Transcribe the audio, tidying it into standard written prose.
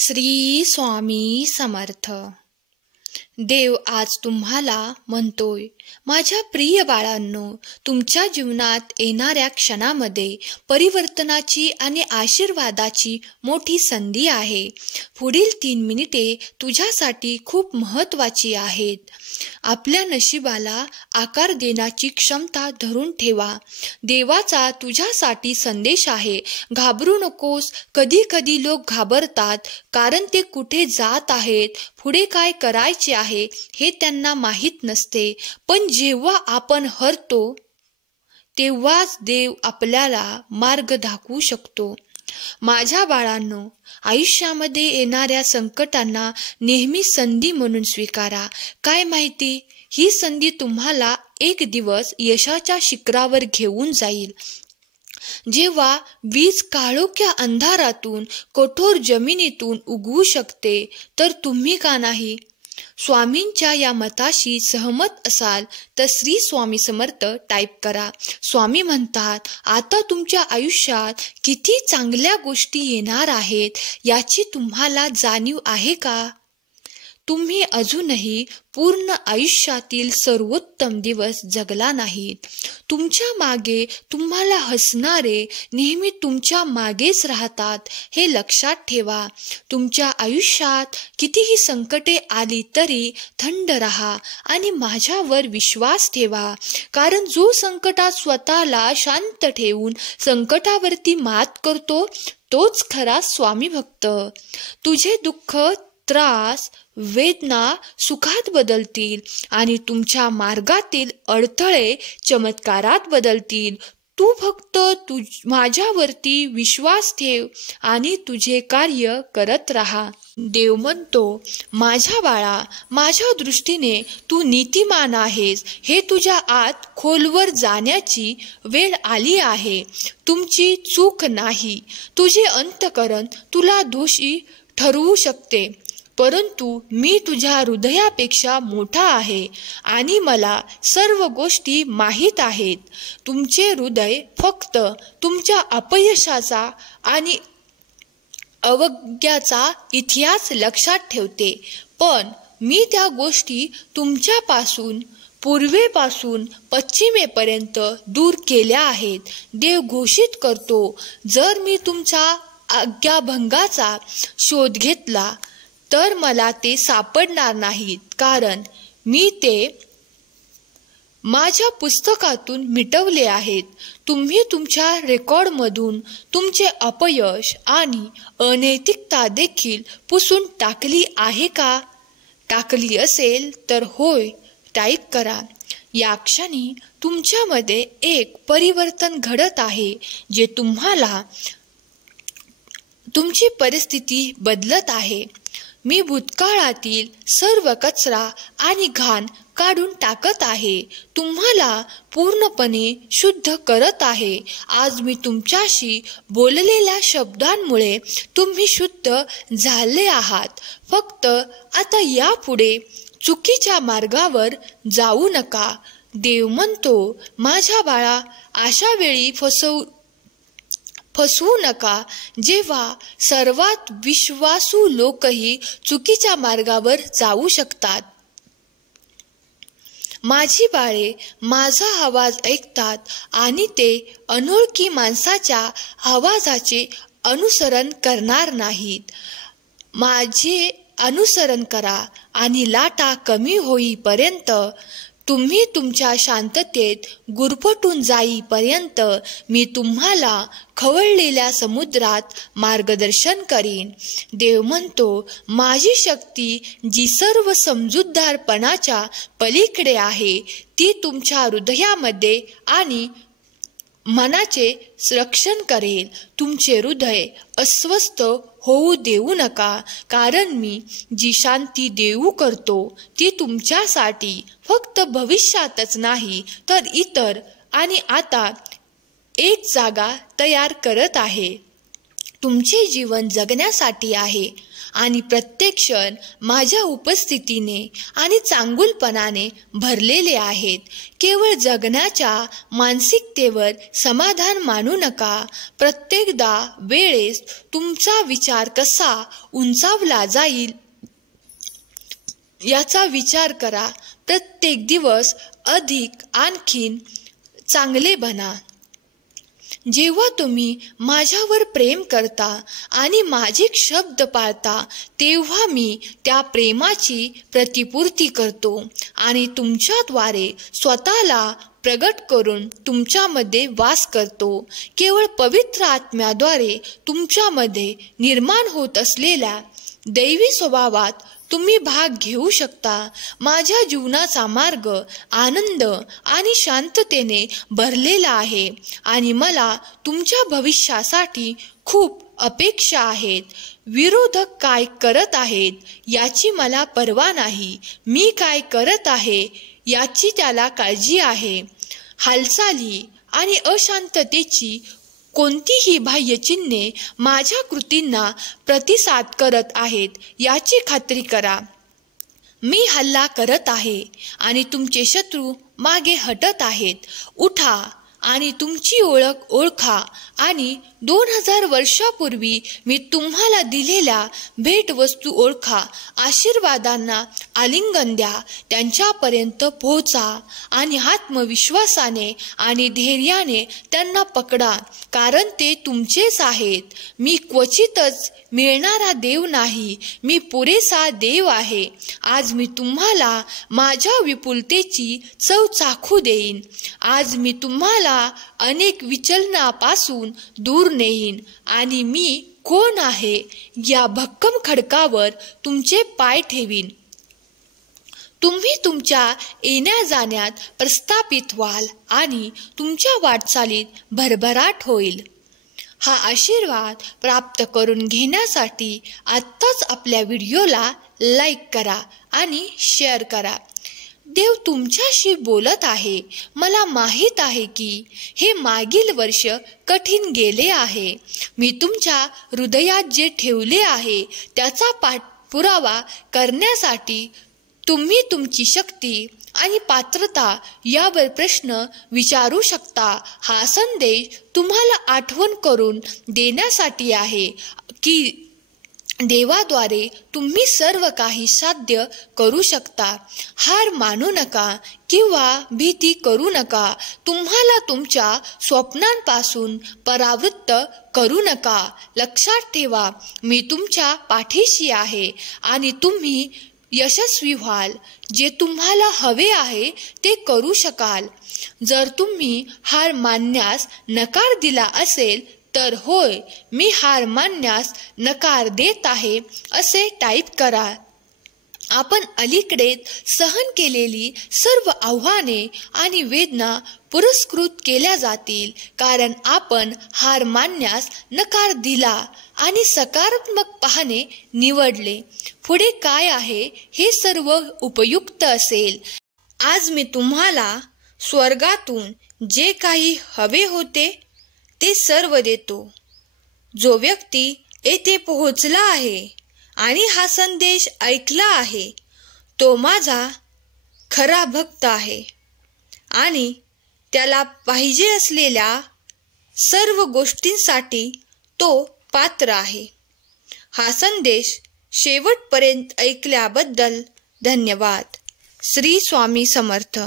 श्री स्वामी समर्थ. देव आज तुम्हाला म्हणतोय, माझ्या प्रिय बाळांनो, तुमच्या जीवनात येणाऱ्या क्षणामध्ये परिवर्तनाची आणि आशीर्वादाची मोठी संधी आहे. पुढील 3 मिनिटे तुझ्यासाठी खूप महत्त्वाची आहेत. आपल्या नशिबाला आकार देण्याची क्षमता धरून ठेवा. देवाचा तुझ्यासाठी संदेश आहे. घाबरू नकोस. कधी कधी लोक घाबरतात कारण ते कुठे जात आहेत, पुढे काय करायचे आहे हे त्यांना माहीत नसते. पण जेव्हा आपण हरतो तेव्हाच देव आपल्याला मार्ग दाखवू शकतो. माझ्या बाळांनो, आयुष्यामध्ये येणाऱ्या संकटांना नेहमी संधी म्हणून स्वीकारा. काय माहिती, ही संधी तुम्हाला एक दिवस यशाच्या शिखरावर घेऊन जाईल. जेव्हा वीज काळोख्या अंधारातून, कठोर जमिनीतून उगवू शकते, तर तुम्ही का नाही? स्वामींच्या या मताशी सहमत असाल तर श्री स्वामी समर्थ टाईप करा. स्वामी म्हणतात, आता तुमच्या आयुष्यात किती चांगल्या गोष्टी येणार आहेत याची तुम्हाला जाणीव आहे का? तुम्ही अजूनही पूर्ण आयुष्यातील सर्वोत्तम दिवस जगला नाहीत. तुमच्या मागे तुम्हाला हसणारे नेहमी तुमच्या मागेच राहतात, हे लक्षात ठेवा. तुमच्या आयुष्यात कितीही संकटे आली तरी थंड राहा आणि माझ्यावर विश्वास ठेवा. कारण जो संकटात स्वतःला शांत ठेवून संकटावरती मात करतो तोच खरा स्वामी भक्त. तुझे दुःख, त्रास, वेदना सुखात बदलतील आणि तुमच्या मार्गातील अडथळे चमत्कारात बदलतील. तू फक्त माझ्यावरती विश्वास ठेव आणि तुझे कार्य करत राहा. देव म्हणतो, माझ्या बाळा, माझ्या दृष्टीने तू नीतिमान आहेस. हे तुझ्या आत खोलवर जाण्याची वेळ आली आहे. तुमची चूक नाही. तुझे अंतःकरण तुला दोषी ठरवू शकते, परंतु मी तुझ्या हृदयापेक्षा मोठा आहे आणि मला सर्व गोष्टी माहीत आहेत. तुमचे हृदय फक्त तुमच्या अपयशाचा आणि अवज्ञाचा इतिहास लक्षात ठेवते, पण मी त्या गोष्टी तुमच्यापासून पूर्वेपासून पश्चिमेपर्यंत दूर केल्या आहेत. देव घोषित करतो, जर मी तुमच्या आज्ञाभंगाचा शोध घेतला तर मला ते सापडणार नाहीत, कारण मी ते माझ्या पुस्तकातून मिटवले आहेत. तुम्ही तुमच्या रेकॉर्डमधून तुमचे अपयश आणि अनैतिकता देखील पुसून टाकली आहे का? टाकली असेल तर होय टाईप करा. या क्षणी तुमच्यामध्ये एक परिवर्तन घडत आहे, जे तुम्हाला तुमची परिस्थिती बदलत आहे. मी भूतकाळातील सर्व कचरा आणि घाण काढून टाकत आहे. तुम्हाला पूर्णपणे शुद्ध करत आहे. आज मी तुमच्याशी बोललेल्या शब्दांमुळे तुम्ही शुद्ध झाले आहात. फक्त आता यापुढे चुकीच्या मार्गावर जाऊ नका. देव म्हणतो, माझ्या बाळा, अशा वेळी फसवू नका जेव्हा सर्वात विश्वासू लोकही चुकीच्या मार्गावर जाऊ शकतात. माझी बाळे माझा आवाज ऐकतात आणि ते अनोळखी माणसाच्या आवाजाचे अनुसरण करणार नाहीत. माझे अनुसरण करा आणि लाटा कमी होईपर्यंत, तुम्ही तुमच्या शांततेत गुरफटून जाईपर्यंत मी तुम्हाला खवळलेल्या समुद्रात मार्गदर्शन करीन. देव म्हणतो, माझी शक्ती जी सर्व समजूतदारपणाच्या पलीकडे आहे, ती तुमच्या हृदयामध्ये आणि मनाचे रक्षण करेल. तुमचे हृदय अस्वस्थ होऊ देऊ नका, कारण मी जी शांती देऊ करतो ती तुमच्यासाठी फक्त भविष्यातच नाही तर इतर आणि आता एक जागा तयार करत आहे. तुमचे जीवन जगण्यासाठी आहे आणि प्रत्येक क्षण माझ्या उपस्थितीने आणि चांगुलपणाने भरलेले आहेत. केवळ जगण्याच्या मानसिकतेवर समाधान मानू नका. प्रत्येकदा वेळेस तुमचा विचार कसा उंचावला जाईल याचा विचार करा. प्रत्येक दिवस अधिक आणखीन चांगले बना. जेव्हा तुम्ही माझ्यावर प्रेम करता आणि माझे शब्द पाळता तेव्हा मी त्या प्रेमाची प्रतिपूर्ती करतो आणि तुमच्याद्वारे स्वतःला प्रगट करून तुमच्यामध्ये वास करतो. केवळ पवित्र आत्म्याद्वारे तुमच्यामध्ये निर्माण होत असलेल्या दैवी स्वभावात तुम्ही भाग घेऊ शकता. माझ्या जीवनाचा मार्ग आनंद आणि शांततेने भरलेला आहे आणि मला तुमच्या भविष्यासाठी खूप अपेक्षा आहेत. विरोधक काय करत आहेत याची मला पर्वा नाही. मी काय करत आहे याची त्याला काळजी आहे. हालचाली आणि अशांततेची कोणतीही बाह्य चिन्हे माझ्या कृतींना प्रतिसाद करत आहेत याची खात्री करा. मी हल्ला करत आहे आणि तुमचे शत्रू मागे हटत आहेत. उठा आणि तुमची ओळख ओळखा आणि 2000 वर्षापूर्वी मी तुम्हाला दिलेल्या भेटवस्तू ओळखा. आशीर्वादांना आलिंगन द्या, त्यांच्यापर्यंत पोहोचा आणि आत्मविश्वासाने आणि धैर्याने त्यांना पकडा, कारण ते तुमचेच आहेत. मी क्वचितच मिळणारा देव नाही, मी पुरेसा देव आहे. आज मी तुम्हाला माझ्या विपुलतेची चव चाखू देईन. आज मी तुम्हाला अनेक विचलनापासून दूर नेईन आणि मी कोण आहे या भक्कम खडकावर तुमचे पाय ठेवीन. तुम्ही तुमच्या येण्या जाण्यात प्रस्थापित व्हाल आणि तुमच्या वाटचालीत भरभराट होईल. हा आशीर्वाद प्राप्त करून घेण्यासाठी आत्ताच आपल्या व्हिडिओला लाईक करा आणि शेअर करा. देव तुमच्याशी बोलत आहे. मला माहीत आहे की हे मागील वर्ष कठीण गेले आहे. मी तुमच्या हृदयात जे ठेवले आहे त्याचा पाठपुरावा करण्यासाठी तुम्ही तुमची शक्ती आणि पात्रता यावर प्रश्न विचारू शकता. हा संदेश तुम्हाला आठवण करून देण्यासाठी आहे की देवाद्वारे तुम्ही सर्व काही साध्य करू शकता. हार मानू नका किंवा भीती करू नका. तुम्हाला तुमच्या स्वप्नांपासून परावृत्त करू नका. लक्षात ठेवा, मी तुमच्या पाठीशी आहे आणि तुम्ही यशस्वी व्हाल. जे तुम्हाला हवे आहे ते करू शकाल. जर तुम्ही हार मानण्यास नकार दिला असेल तर होय, मी हार मानण्यास नकार देत आहे असे टाईप करा. आपण अलीकडेच सहन केलेली सर्व आव्हाने आणि वेदना पुरस्कृत केल्या जातील, कारण आपण हार मानण्यास नकार दिला आणि सकारात्मक पाहणे निवडले. पुढे काय आहे हे सर्व उपयुक्त असेल. आज मी तुम्हाला स्वर्गातून जे काही हवे होते ते सर्व देतो. जो व्यक्ती येथे पोहोचला आहे आणि हा संदेश ऐकला आहे तो माझा खरा भक्त आहे आणि त्याला पाहिजे असलेल्या सर्व गोष्टींसाठी तो पात्र आहे. हा संदेश शेवटपर्यंत ऐकल्याबद्दल धन्यवाद. श्री स्वामी समर्थ.